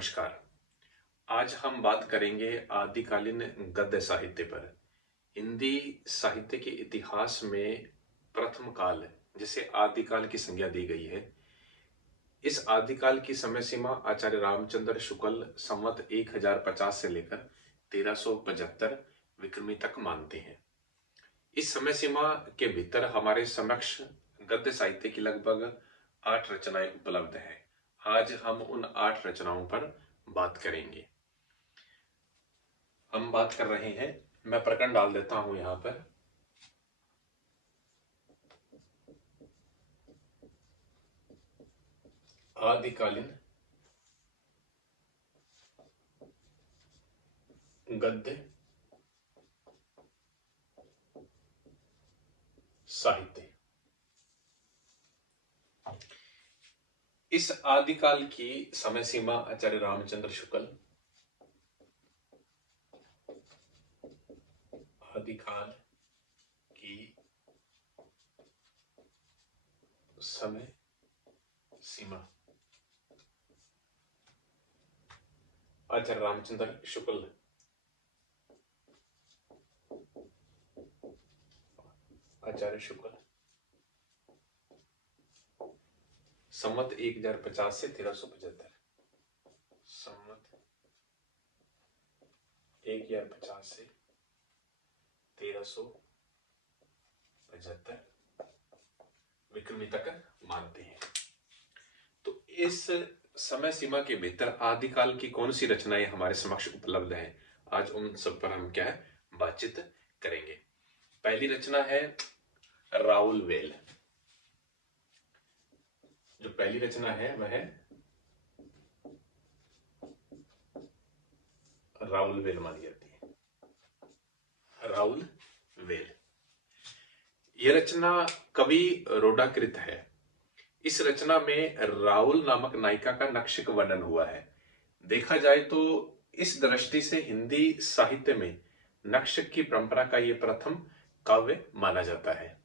नमस्कार। आज हम बात करेंगे आदिकालीन गद्य साहित्य पर। हिंदी साहित्य के इतिहास में प्रथम काल जिसे आदिकाल की संज्ञा दी गई है, इस आदिकाल की समय सीमा आचार्य रामचंद्र शुक्ल संवत 1050 से लेकर 1375 विक्रमी तक मानते हैं। इस समय सीमा के भीतर हमारे समक्ष गद्य साहित्य की लगभग 8 रचनाएं उपलब्ध हैं। आज हम उन 8 रचनाओं पर बात करेंगे। हम बात कर रहे हैं, मैं प्रकरण डाल देता हूं यहां पर। आदिकालीन गद्य साहित्य। इस आदिकाल की समय सीमा आचार्य रामचंद्र शुक्ल आदिकाल की समय सीमा आचार्य रामचंद्र शुक्ल संवत 1050 से 1375। संवत 1050 से 1375 विक्रमी तक मानते हैं। तो इस समय सीमा के भीतर आदिकाल की कौन सी रचनाएं हमारे समक्ष उपलब्ध हैं, आज उन सब पर हम क्या है बातचीत करेंगे। पहली रचना है राउल वेल। जो पहली रचना है वह है राउल वेल मानी जाती है। राउल वेल, यह रचना कवि रोडाकृत है। इस रचना में राउल नामक नायिका का नक्शिक वर्णन हुआ है। देखा जाए तो इस दृष्टि से हिंदी साहित्य में नक्शिक की परंपरा का यह प्रथम काव्य माना जाता है।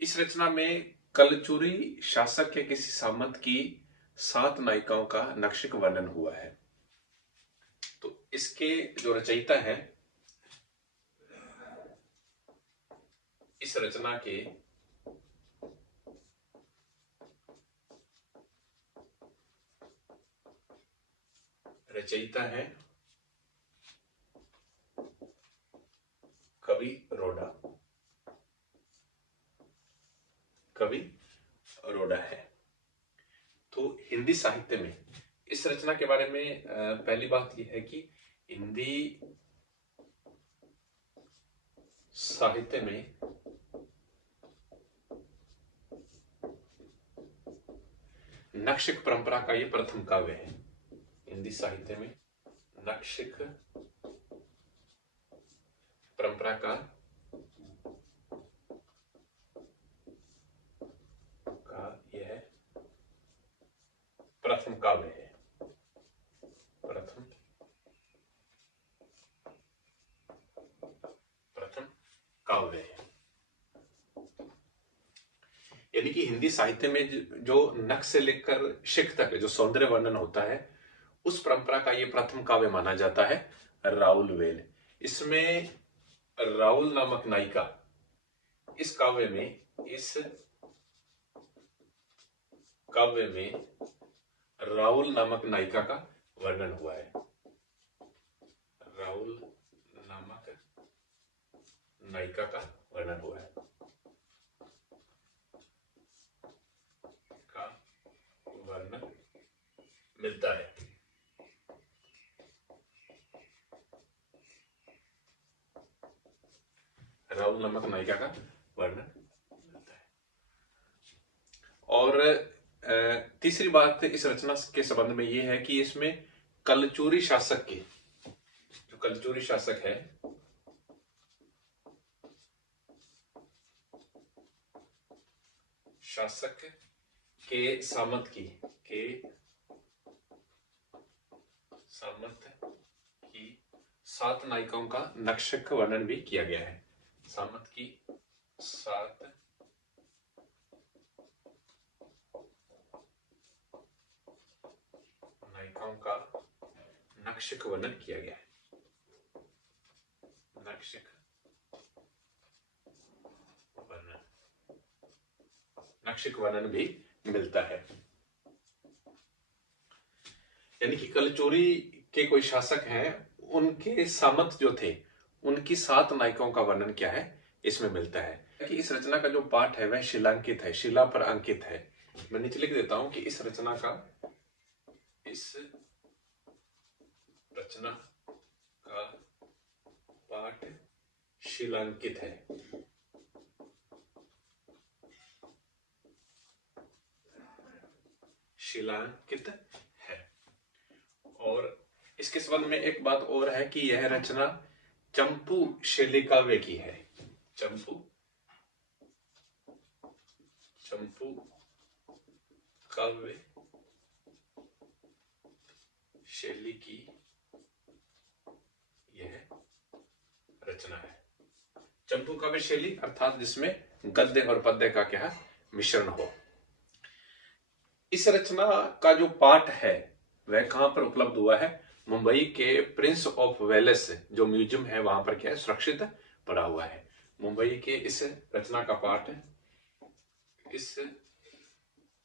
इस रचना में कलचुरी शासक के किसी सामंत की 7 नायिकाओं का नक्शिक वर्णन हुआ है। तो इसके जो रचयिता है, इस रचना के रचयिता है कवि रोडा। कवि रोडा है। तो हिंदी साहित्य में इस रचना के बारे में पहली बात यह है कि हिंदी साहित्य में नक्शिक परंपरा का यह प्रथम काव्य है। हिंदी साहित्य में नक्शिक परंपरा का यह प्रथम काव्य है। प्रथम काव्य है। यानी कि हिंदी साहित्य में जो नख से लेकर शिख तक जो सौंदर्य वर्णन होता है, उस परंपरा का यह प्रथम काव्य माना जाता है राउल वेल। इसमें राउल नामक नायिका, इस काव्य में राउल नामक नायिका का वर्णन हुआ है। राउल नामक नायिका का वर्णन हुआ है। का वर्णन मिलता है। राउल नामक नायिका का वर्णन मिलता है। और तीसरी बात इस रचना के संबंध में यह है कि इसमें कलचुरी शासक के, जो कलचुरी शासक है, शासक के सामंत की 7 नायिकाओं का नक्शिक वर्णन भी किया गया है। सामंत की 7 नायिकाओं का नक्षिक वर्णन किया गया है। नक्षिक वर्णन, नक्षिक वर्णन भी मिलता है। यानी कि कलचोरी के कोई शासक हैं, उनके सामंत जो थे, उनकी 7 नायिकाओं का वर्णन क्या है इसमें मिलता है। कि इस रचना का जो पाठ है वह शिलांकित है, शिला पर अंकित है। मैं नीचे लिख देता हूं कि इस रचना का पाठ शिलांकित है। शिलांकित है। और इसके संबंध में एक बात और है कि यह रचना चंपू शैली काव्य की है। चंपू काव्य शैली की यह रचना है। चंपू काव्य शैली अर्थात जिसमें गद्य और पद्य का क्या मिश्रण हो। इस रचना का जो पाठ है वह कहां पर उपलब्ध हुआ है? मुंबई के प्रिंस ऑफ वेलेस जो म्यूजियम है वहां पर क्या है, सुरक्षित पड़ा हुआ है। मुंबई के इस रचना का पाठ, इस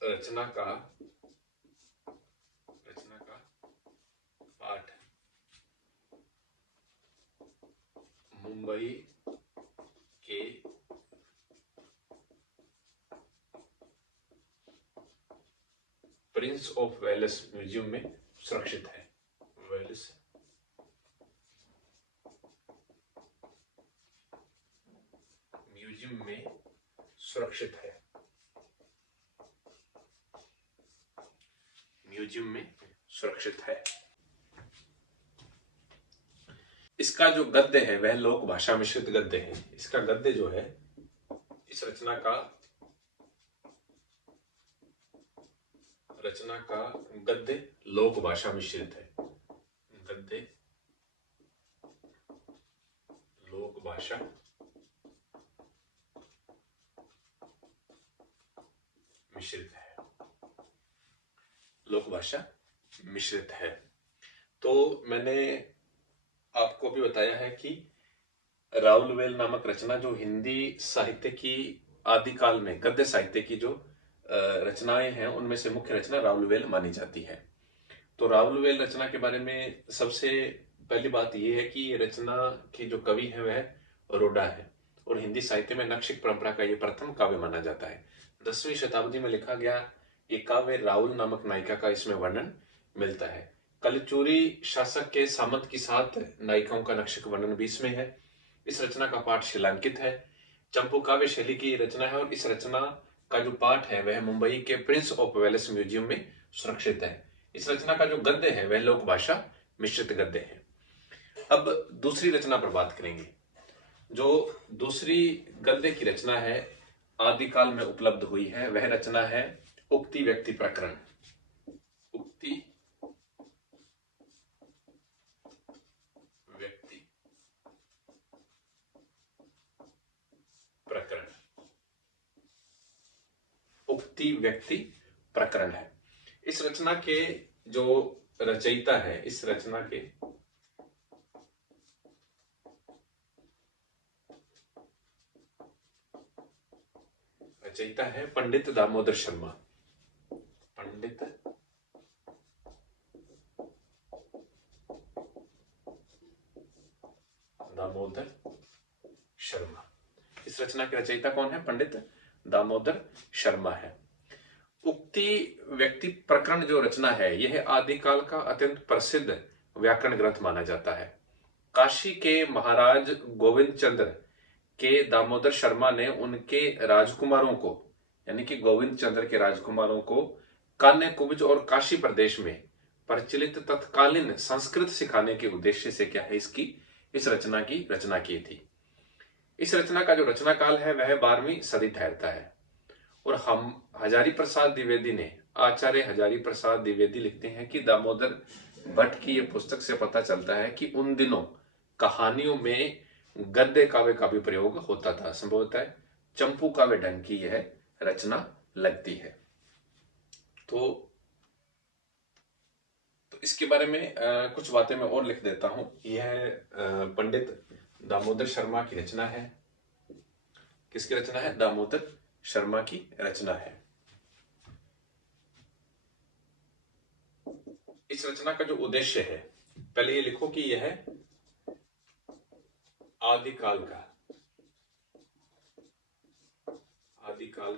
रचना का पाठ मुंबई के प्रिंस ऑफ वेलेस म्यूजियम में सुरक्षित है। वेलेस म्यूजियम में सुरक्षित है। म्यूजियम में सुरक्षित है। इसका जो गद्य है वह लोक भाषा मिश्रित गद्य है। इसका गद्य जो है, इस रचना का गद्य लोक भाषा मिश्रित है। गद्य लोक भाषा मिश्रित है। लोक भाषा मिश्रित है। तो मैंने आपको भी बताया है कि राउलवेल नामक रचना जो हिंदी साहित्य की आदिकाल में गद्य साहित्य की जो रचनाएं हैं उनमें से मुख्य रचना राउलवेल मानी जाती है। तो राउलवेल रचना के बारे में सबसे पहली बात यह है कि ये रचना की जो कवि है वह रोडा है और हिंदी साहित्य में नक्षिक परंपरा का ये प्रथम काव्य माना जाता है। 10वीं शताब्दी में लिखा गया ये काव्य राहुल नामक नायिका का इसमें वर्णन मिलता है। कलचूरी शासक के सामंत की 7 नायिकाओं का नक्षिक वर्णन भी इसमें है। इस रचना का पाठ शिलांकित है। चंपू काव्य शैली की रचना है और इस रचना का जो पाठ है वह मुंबई के प्रिंस ऑफ वेलेस म्यूजियम में सुरक्षित है। इस रचना का जो गद्य है वह लोक भाषा मिश्रित गद्य है। अब दूसरी रचना पर बात करेंगे। जो दूसरी गद्य की रचना है आदिकाल में उपलब्ध हुई है वह रचना है उक्ति व्यक्ति प्रकरण। उक्ति व्यक्ति प्रकरण। उक्ति व्यक्ति प्रकरण है। इस रचना के जो रचयिता है, इस रचना के रचयिता है पंडित दामोदर शर्मा। पंडित दामोदर शर्मा। इस रचना के रचयिता कौन है? पंडित दामोदर शर्मा है। उक्ति व्यक्ति प्रकरण जो रचना है यह आदिकाल का अत्यंत प्रसिद्ध व्याकरण ग्रंथ माना जाता है। काशी के महाराज गोविंद चंद्र के दामोदर शर्मा ने उनके राजकुमारों को, यानी कि गोविंद चंद्र के राजकुमारों को कान्य कुब्ज और काशी प्रदेश में प्रचलित तत्कालीन संस्कृत सिखाने के उद्देश्य से क्या है इस रचना की रचना की थी। इस रचना का जो रचना काल है वह 12वीं सदी ठहरता है और हम हजारी प्रसाद द्विवेदी ने, आचार्य हजारी प्रसाद द्विवेदी लिखते हैं कि दामोदर भट्ट की यह पुस्तक से पता चलता है कि उन दिनों कहानियों में गद्य काव्य का भी प्रयोग होता था। संभवतः चंपू काव्य ढंग की यह रचना लगती है। तो इसके बारे में कुछ बातें मैं और लिख देता हूं। यह पंडित दामोदर शर्मा की रचना है। किसकी रचना है? दामोदर शर्मा की रचना है। इस रचना का जो उद्देश्य है, पहले ये लिखो कि यह आदिकाल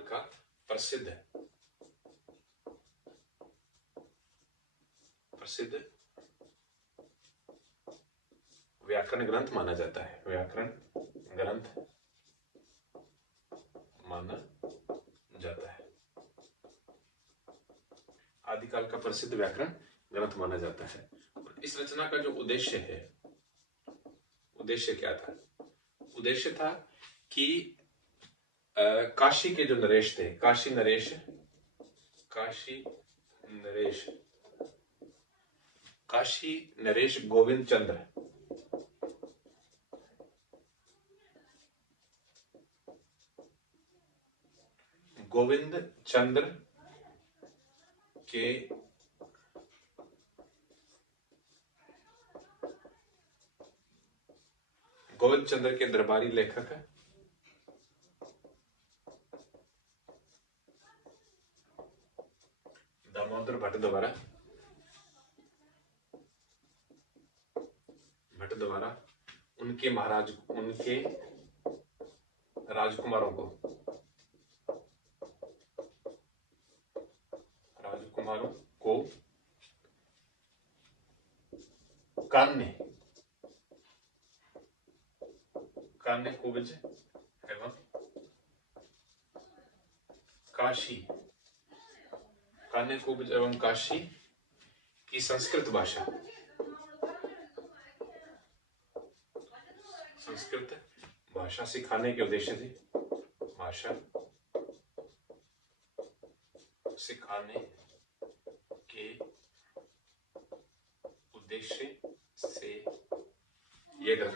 का प्रसिद्ध व्याकरण ग्रंथ माना जाता है। व्याकरण ग्रंथ माना जाता है। आदिकाल का प्रसिद्ध व्याकरण ग्रंथ माना जाता है। इस रचना का जो उद्देश्य है, उद्देश्य क्या था? उद्देश्य था कि काशी के जो नरेश थे, काशी नरेश गोविंद चंद्र के दरबारी लेखक दामोदर भट्ट द्वारा उनके राजकुमारों को कान्य कुब्ज एवं काशी की संस्कृत भाषा सिखाने के उद्देश्य से यह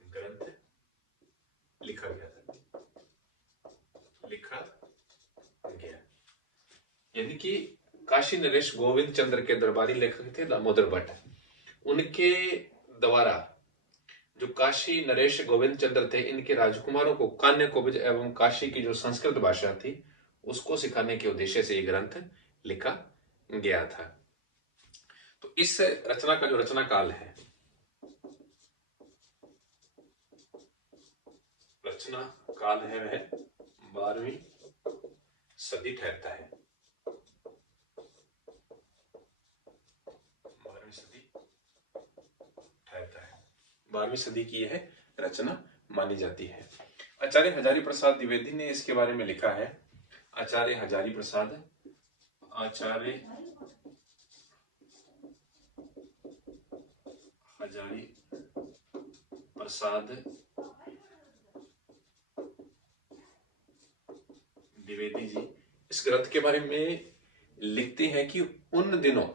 ग्रंथ लिखा गया। यानी कि काशी नरेश गोविंद चंद्र के दरबारी लेखक थे दामोदर भट्ट। उनके द्वारा जो काशी नरेश गोविंद चंद्र थे, इनके राजकुमारों को कान्य कुब्ज एवं काशी की जो संस्कृत भाषा थी उसको सिखाने के उद्देश्य से यह ग्रंथ लिखा गया था। तो इस रचना का जो रचना काल है, वह 12वीं सदी ठहरता है। 12वीं सदी की यह रचना मानी जाती है। आचार्य हजारी प्रसाद द्विवेदी ने इसके बारे में लिखा है। आचार्य हजारी प्रसाद द्विवेदी जी इस ग्रंथ के बारे में लिखते हैं कि उन दिनों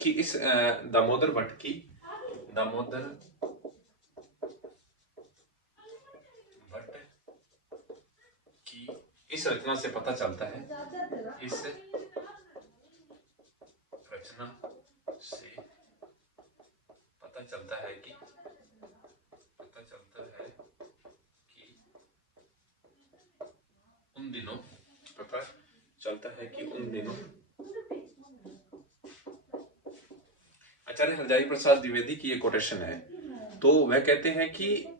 की इस दामोदर भट्ट की इस रचना से पता चलता है कि उन दिनों आचार्य हरजाई प्रसाद द्विवेदी की ये कोटेशन है। तो वह कहते हैं कि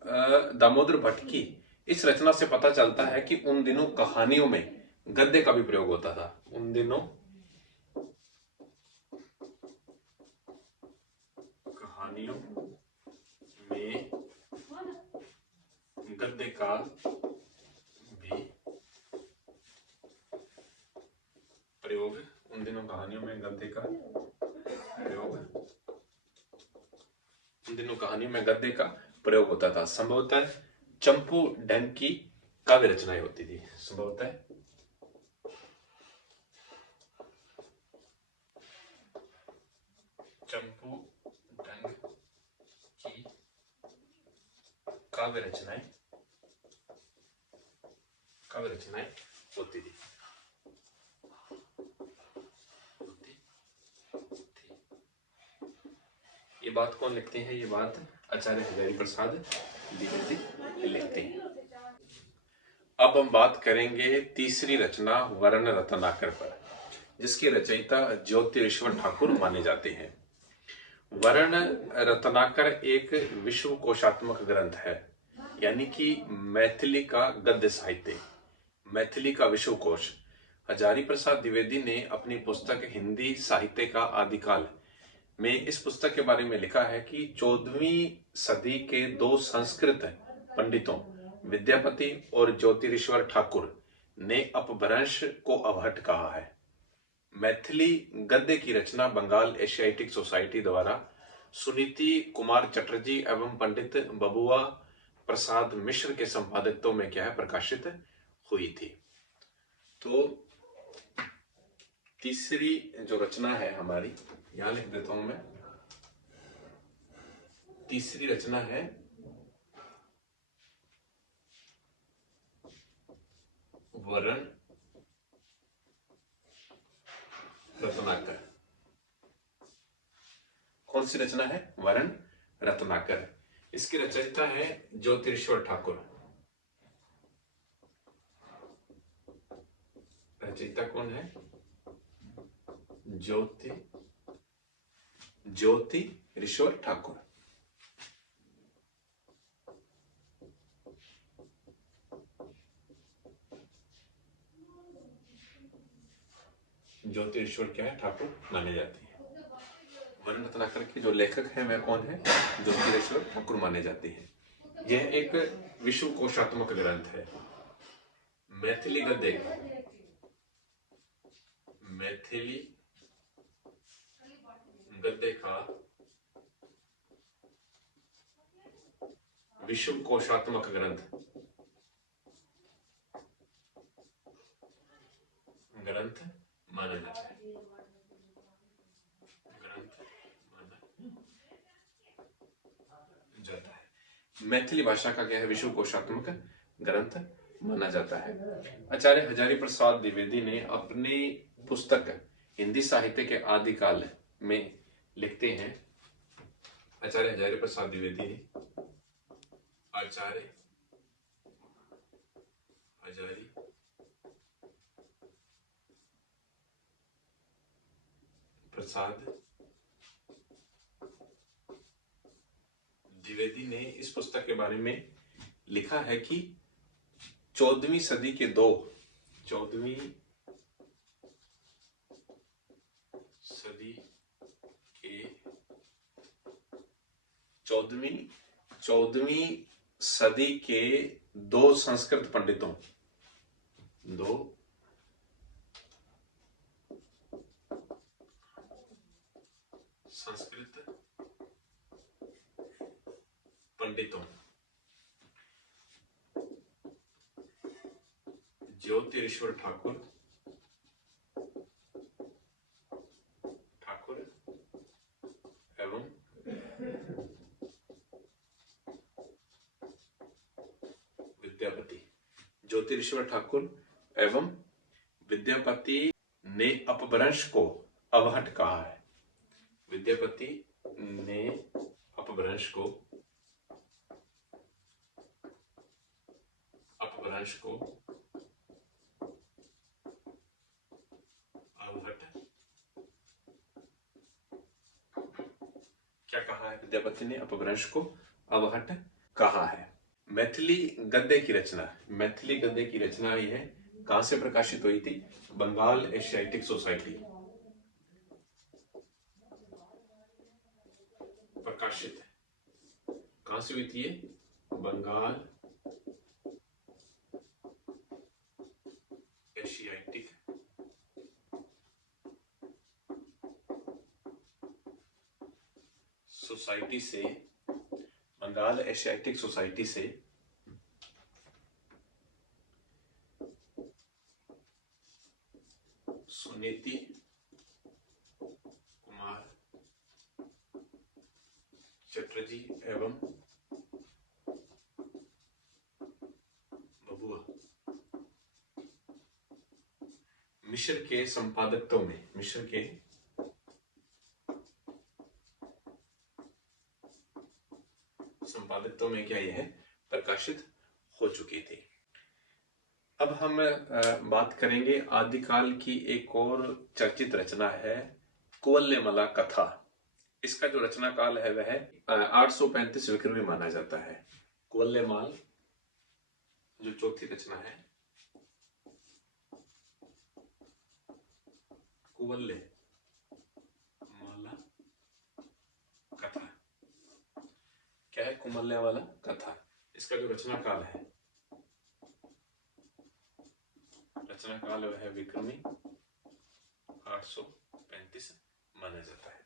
दामोदर भट्ट की इस रचना से पता चलता है कि उन दिनों कहानियों में गद्य का भी प्रयोग होता था। उन दिनों कहानियों में गद्य का भी प्रयोग होता था। संभवतः चंपू डंग की काव्य रचनाएं होती थी। चंपू डंग की काव्य रचनाएं होती थी। बात कौन लिखते हैं? ये बात आचार्य हजारी प्रसाद द्विवेदी लिखते हैं। अब हम बात करेंगे तीसरी रचना वर्ण रत्नाकर पर, जिसके रचयिता ज्योतिरीश्वर ठाकुर माने जाते हैं। वर्ण रत्नाकर एक विश्व कोशात्मक ग्रंथ है, यानी कि मैथिली का गद्य साहित्य, मैथिली का विश्वकोश। हजारी प्रसाद द्विवेदी ने अपनी पुस्तक हिंदी साहित्य का आदिकाल में इस पुस्तक के बारे में लिखा है कि 14वीं सदी के दो संस्कृत पंडितों विद्यापति और ज्योतिरीश्वर ठाकुर ने अपभ्रंश को अवहट कहा है। मैथिली गद्य की रचना बंगाल एशियाटिक सोसाइटी द्वारा सुनीति कुमार चटर्जी एवं पंडित बबुआ प्रसाद मिश्र के संपादकत्व में क्या है प्रकाशित हुई थी। तो तीसरी जो रचना है हमारी, यहां लिख देता हूं मैं, तीसरी रचना है वर्ण रत्नाकर। कौन सी रचना है? वर्ण रत्नाकर। इसके रचयिता है ज्योतिरीश्वर ठाकुर। रचयिता कौन है? ज्योतिरीश्वर ठाकुर। ज्योतिरीश्वर क्या है? ठाकुर माने जाती है। वर्ण रत्नाकर के जो लेखक हैं वह कौन है? ज्योतिरीश्वर ठाकुर माने जाते हैं। यह एक विश्व कोशात्मक ग्रंथ है। मैथिली गद्य का विश्व कोशात्मक ग्रंथ माना जाता है। मैथिली भाषा का क्या है? विश्व कोशात्मक ग्रंथ माना जाता है। आचार्य हजारी प्रसाद द्विवेदी ने अपनी पुस्तक हिंदी साहित्य के आदिकाल में लिखते हैं, आचार्य हजारी प्रसाद द्विवेदी ने, आचार्य हजारी प्रसाद द्विवेदी ने इस पुस्तक के बारे में लिखा है कि 14वीं सदी के दो 14वीं सदी के दो संस्कृत पंडितों ज्योतिरीश्वर ठाकुर एवं विद्यापति। ज्योतिरीश्वर ठाकुर एवं विद्यापति ने अपभ्रंश को अवहट कहा है। विद्यापति ने अपभ्रंश को अवहट क्या कहा है? विद्यापति ने अपभ्रंश को अवहट कहा है। मैथिली गद्य की रचना, मैथिली गद्य की रचना ये है, कहां से प्रकाशित हुई थी? बंगाल एशियाटिक सोसाइटी प्रकाशित है। कहां से हुई थी ये? बंगाल एशियाटिक सोसाइटी से, बंगाल एशियाटिक सोसाइटी से सुनीति कुमार चटर्जी एवं बबुआ मिश्र के संपादकत्व में, मिश्र के संपादित्व में क्या यह प्रकाशित हो चुकी थी। अब हम बात करेंगे आदिकाल की एक और चर्चित रचना है कुवल्यमला कथा। इसका जो रचना काल है वह 835 विक्रमी माना जाता है। कुवल्यमाल जो चौथी रचना है, कुवल्य माला कथा, क्या है? कुवल्यमाला कथा। इसका जो रचना काल है, रचना काल वह विक्रमी 835 माना जाता है।